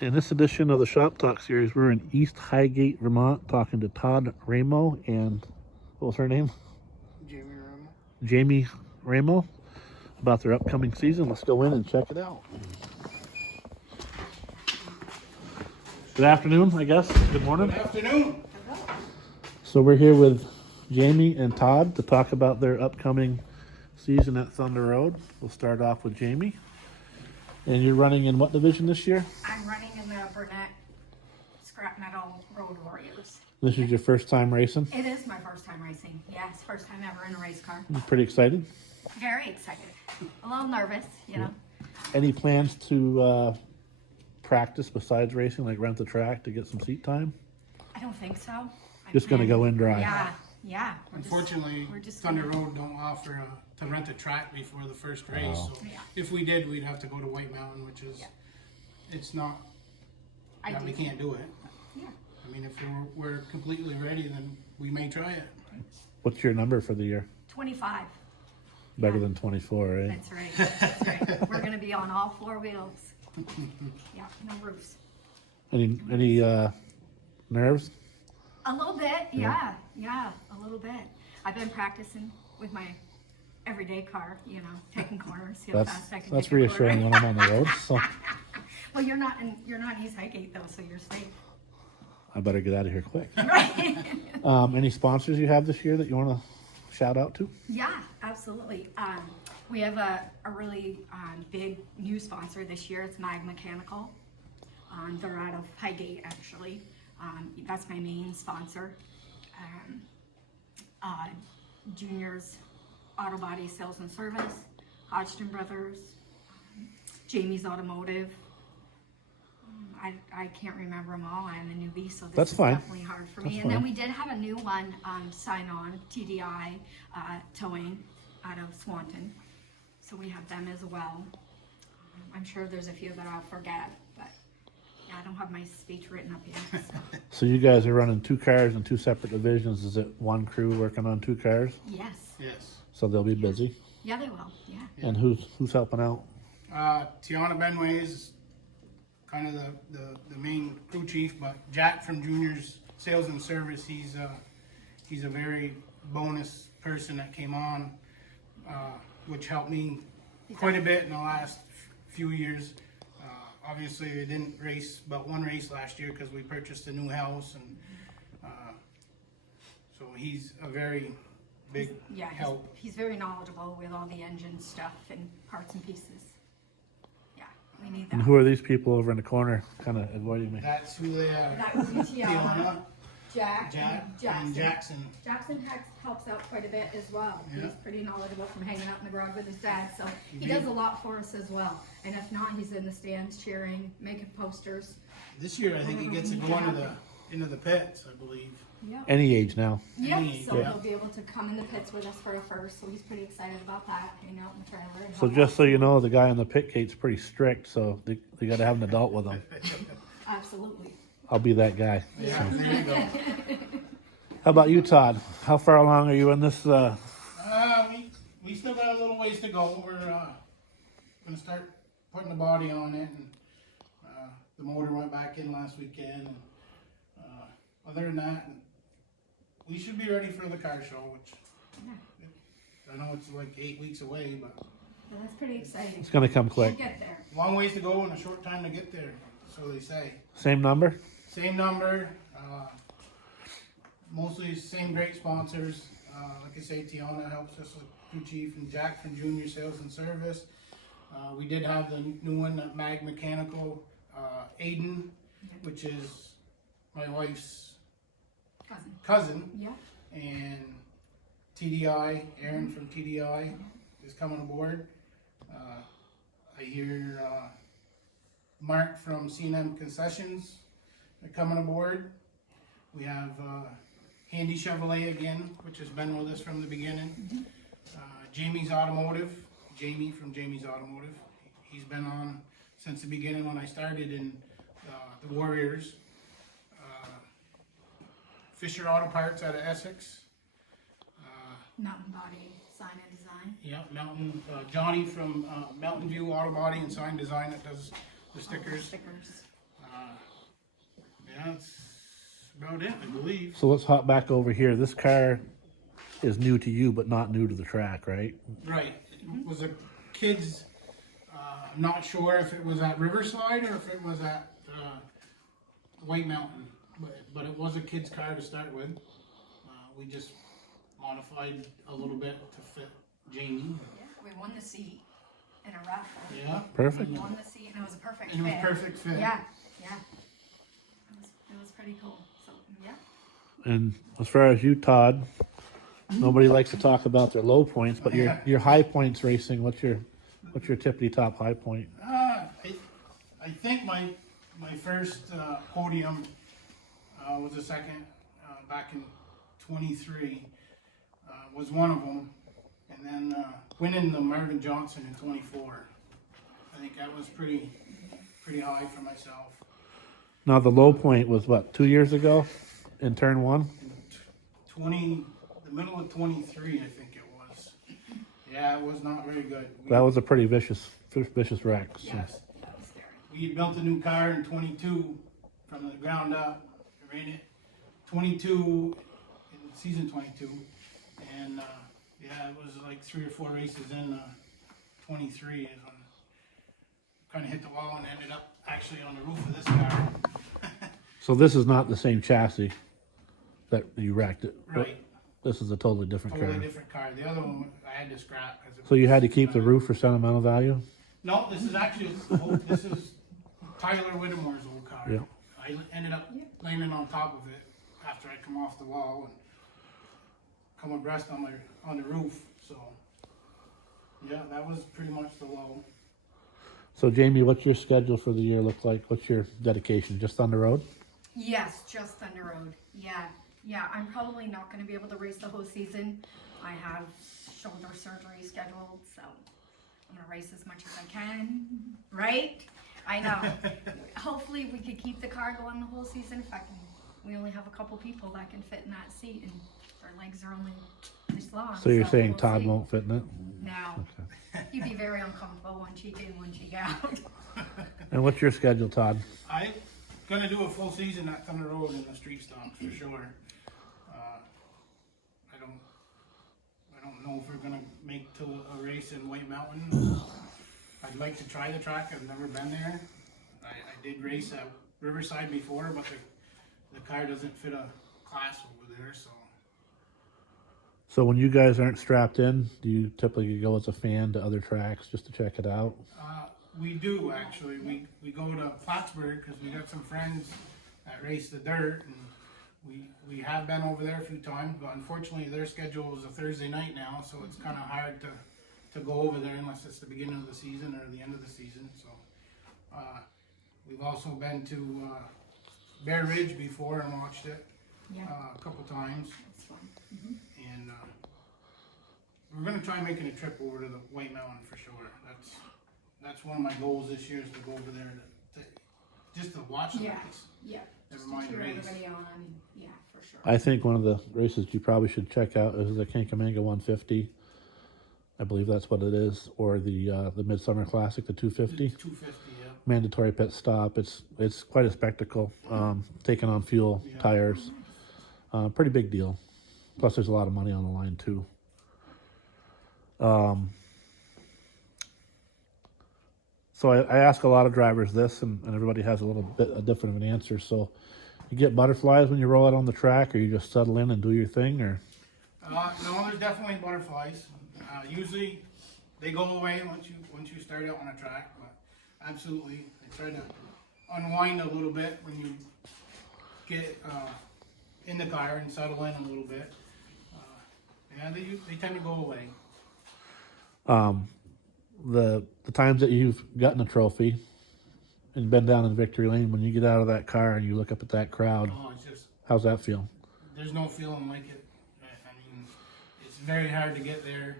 In this edition of the Shop Talk series, we're in East Highgate, Vermont, talking to Todd Ramo and what was her name? Jamie Ramo, about their upcoming season. Let's go in and check it out. Good afternoon, I guess. Good morning. Good afternoon. So we're here with Jamie and Todd to talk about their upcoming season at Thunder Road. We'll start off with Jamie. And you're running in what division this year? I'm running in the Burnett Scrap Metal Road Warriors. This is your first time racing? It is my first time racing. Yes, first time ever in a race car. You pretty excited? Very excited. A little nervous, you know. Any plans to practice besides racing, like rent the track to get some seat time? I don't think so. Just gonna go in dry. Yeah. Unfortunately, Thunder Road don't offer to rent a track before the first race. So if we did, we'd have to go to White Mountain, which is, it's not that we can't do it. Yeah. I mean, if we're completely ready, then we may try it. What's your number for the year? 25. Better than 24, right? That's right. That's right. We're going to be on all four wheels. Yeah, no roofs. Any nerves? A little bit, yeah, a little bit. I've been practicing with my everyday car, you know, taking corners, see how fast I can That's take a corner. reassuring when I'm on the road. So Well, you're not in East Highgate though, so you're safe. I better get out of here quick. Right. Any sponsors you have this year that you want to shout out to? Yeah, absolutely. We have a really big new sponsor this year. It's Mag Mechanical. They're out of Highgate, actually. That's my main sponsor. Junior's Auto Body Sales and Service, Hodgson Brothers, Jamie's Automotive. I can't remember them all. I'm a newbie, so this is definitely hard for me. And then we did have a new one sign on, TDI Towing out of Swanton. So we have them as well. I'm sure there's a few that I'll forget, but yeah, I don't have my speech written up yet. So you guys are running two cars in two separate divisions. Is it one crew working on two cars? Yes. Yes. So they'll be busy. Yeah, they will. Yeah. And who's helping out? Tiana Benway is kind of the main crew chief, but Jack from Junior's Sales and Service, he's a very bonus person that came on, which helped me quite a bit in the last few years. Obviously, we didn't race but one race last year because we purchased a new house, and so he's a very big help. He's very knowledgeable with all the engine stuff and parts and pieces. Yeah, we need that. And who are these people over in the corner kind of avoiding me? That's who they are. That would be Tiana, Jack, and Jackson. Jackson helps out quite a bit as well. Yeah. He's pretty knowledgeable from hanging out in the garage with his dad, so he does a lot for us as well. And if not, he's in the stands cheering, making posters. This year, I think he gets to go into the pits, I believe. Yeah. Any age now. Yep, so he'll be able to come in the pits with us for a first, so he's pretty excited about that, hang out in the trailer. And So just so you know, the guy on the pit gate's pretty strict, so they got to have an adult with them. Absolutely. I'll be that guy. Yeah, there you go. How about you, Todd? How far along are you in this? We still got a little ways to go. We're gonna start putting the body on it, and the motor went back in last weekend. And, other than that, we should be ready for the car show, which I know it's like 8 weeks away, but That's pretty exciting. It's going to come quick. We'll get there. long ways to go and a short time to get there, so they say. Same number? Same number, mostly same great sponsors. Like I say, Tiana helps us with crew chief, and Jack from Junior Sales and Service. We did have the new one at Mag Mechanical, Aiden, which is my wife's cousin, Yeah. and TDI, Aaron from TDI is coming aboard. I hear Mark from C&M Concessions are coming aboard. We have Handy Chevrolet again, which has been with us from the beginning. Jamie's Automotive, Jamie from Jamie's Automotive. He's been on since the beginning when I started in the Warriors. Fisher Auto Parts out of Essex. Mountain Body Sign and Design. Yeah, Johnny from Mountain View Auto Body and Sign Design that does the stickers. Yeah, that's about it, I believe. So let's hop back over here. This car is new to you, but not new to the track, right? Right. It was a kid's, I'm not sure if it was at Riverside or if it was at White Mountain, but it was a kid's car to start with. We just modified a little bit to fit Jamie. Yeah, we won the seat in a raffle. Yeah. Perfect. We won the seat and it was a perfect And it fit. was perfect fit. Yeah, yeah. It was pretty cool. So, yeah. And as far as you, Todd, nobody likes to talk about their low points, but your high points racing. What's your tippity top high point? I think my first podium was the second back in 23 was one of them, and then winning the Marvin Johnson in 24. I think that was pretty high for myself. Now the low point was what, 2 years ago, in turn one. The middle of 23, I think it was. Yeah, it was not very good. That was a pretty vicious wreck. So. Yes. We built a new car in 22 from the ground up. We ran it 22 in season 22, and yeah, it was like 3 or 4 races in 23 is when kind of hit the wall and ended up actually on the roof of this car. So this is not the same chassis that you wrecked it. Right. This is a totally different Totally car. different car. The other one I had to scrap. So you had to keep the roof for sentimental value? No, this is actually this is Tyler Whittemore's old car. Yeah. I ended up landing on top of it after I come off the wall and come abreast on the roof. So yeah, that was pretty much the low. So Jamie, what's your schedule for the year look like? What's your dedication? Just on the road? Yes, just on the road. Yeah, I'm probably not going to be able to race the whole season. I have shoulder surgery scheduled, so I'm going to race as much as I can, right? I know. Hopefully we could keep the car going the whole season. In fact, we only have a couple people that can fit in that seat, and their legs are only this long. So you're saying we'll Todd see. won't fit in it? No. He'd be very uncomfortable one cheek in, one cheek out. And what's your schedule, Todd? I'm gonna do a full season at Thunder Road in the street stocks for sure. I don't know if we're gonna make till a race in White Mountain. I'd like to try the track. I've never been there. I did race at Riverside before, but the car doesn't fit a class over there. So when you guys aren't strapped in, do you typically go as a fan to other tracks just to check it out? We do actually. We go to Plattsburgh because we got some friends that race the dirt, and we have been over there a few times. But unfortunately, their schedule is a Thursday night now, so it's kind of hard to go over there unless it's the beginning of the season or the end of the season. So we've also been to Bear Ridge before and watched it a couple times. That's fun. And we're gonna try making a trip over to the White Mountain for sure. That's one of my goals this year is to go over there to just to watch the race. Yeah. Never Just mind to the cheer race. everybody on. Yeah, for sure. I think one of the races you probably should check out is the Kakamega 150. I believe that's what it is, or the Midsummer Classic, the 250. 250, yeah. Mandatory pit stop. It's quite a spectacle. Taking on fuel, tires, pretty big deal. Plus, there's a lot of money on the line too. So I ask a lot of drivers this, and everybody has a little bit different of an answer. So, you get butterflies when you roll out on the track, or you just settle in and do your thing, or? No, there's definitely butterflies. Usually, they go away once you start out on a track. But absolutely, I try to unwind a little bit when you get in the car and settle in a little bit. Yeah, they tend to go away. The times that you've gotten a trophy and been down in victory lane, when you get out of that car and you look up at that crowd, It's just, how's that feel? there's no feeling like it. I mean, it's very hard to get there,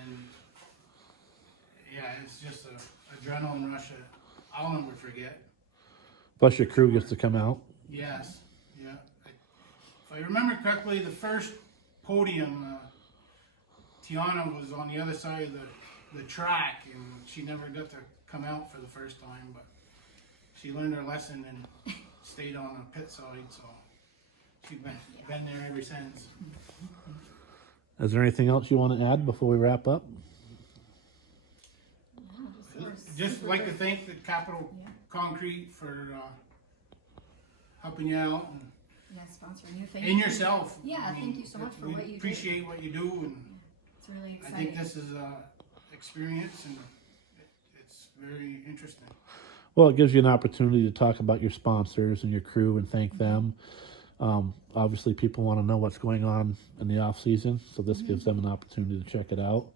and yeah, it's just a adrenaline rush that I'll never forget. Plus your crew gets to come out. Yes, yeah. If I remember correctly, the first podium, Tiana was on the other side of the track, and she never got to come out for the first time, but she learned her lesson and stayed on the pit side, so she's been there ever since. Is there anything else you want to add before we wrap up? Just like to thank the Capital Concrete for helping you out Sponsoring you. Thank and you. yourself. Yeah, I mean, thank you so much for we what you do. appreciate what you do, and It's really I exciting. think this is experience, and it's very interesting. Well, it gives you an opportunity to talk about your sponsors and your crew and thank them. Obviously, people want to know what's going on in the off season, so this gives them an opportunity to check it out.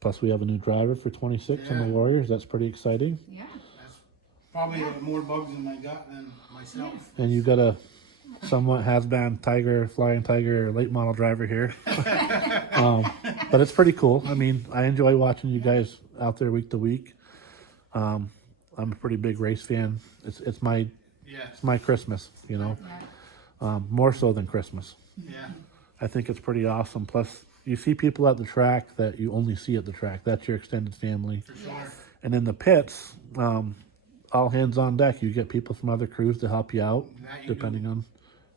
Plus, we have a new driver for 26 on the Yeah. Warriors. That's pretty exciting. Yeah. That's probably more bugs in my gut than myself. And you got a somewhat has-been flying tiger, late model driver here. But it's pretty cool. I mean, I enjoy watching you guys out there week to week. I'm a pretty big race fan. It's my Yeah, Christmas, you know, Yeah. more so than Christmas. yeah, I think it's pretty awesome. Plus, you see people at the track that you only see at the track. That's your extended family. for sure. Yes. And in the pits, all hands on deck. You get people from other crews to help you out, That you depending on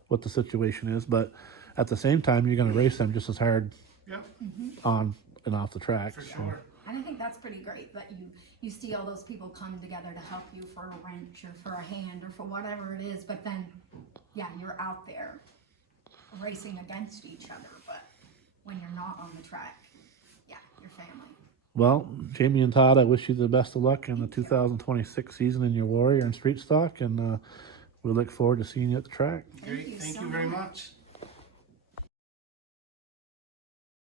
what the situation is. But at the same time, you're going to race them just as hard Yep, on and off the track. for So, sure. And I think that's pretty great that you see all those people come together to help you for a wrench or for a hand or for whatever it is, but then, yeah, you're out there racing against each other, but when you're not on the track, yeah, your family. well, Jamie and Todd, I wish you the best of luck in the 2026 season in your Warrior and Street Stock, and we look forward to seeing you at the track. Thank Great, you thank so you very much. much.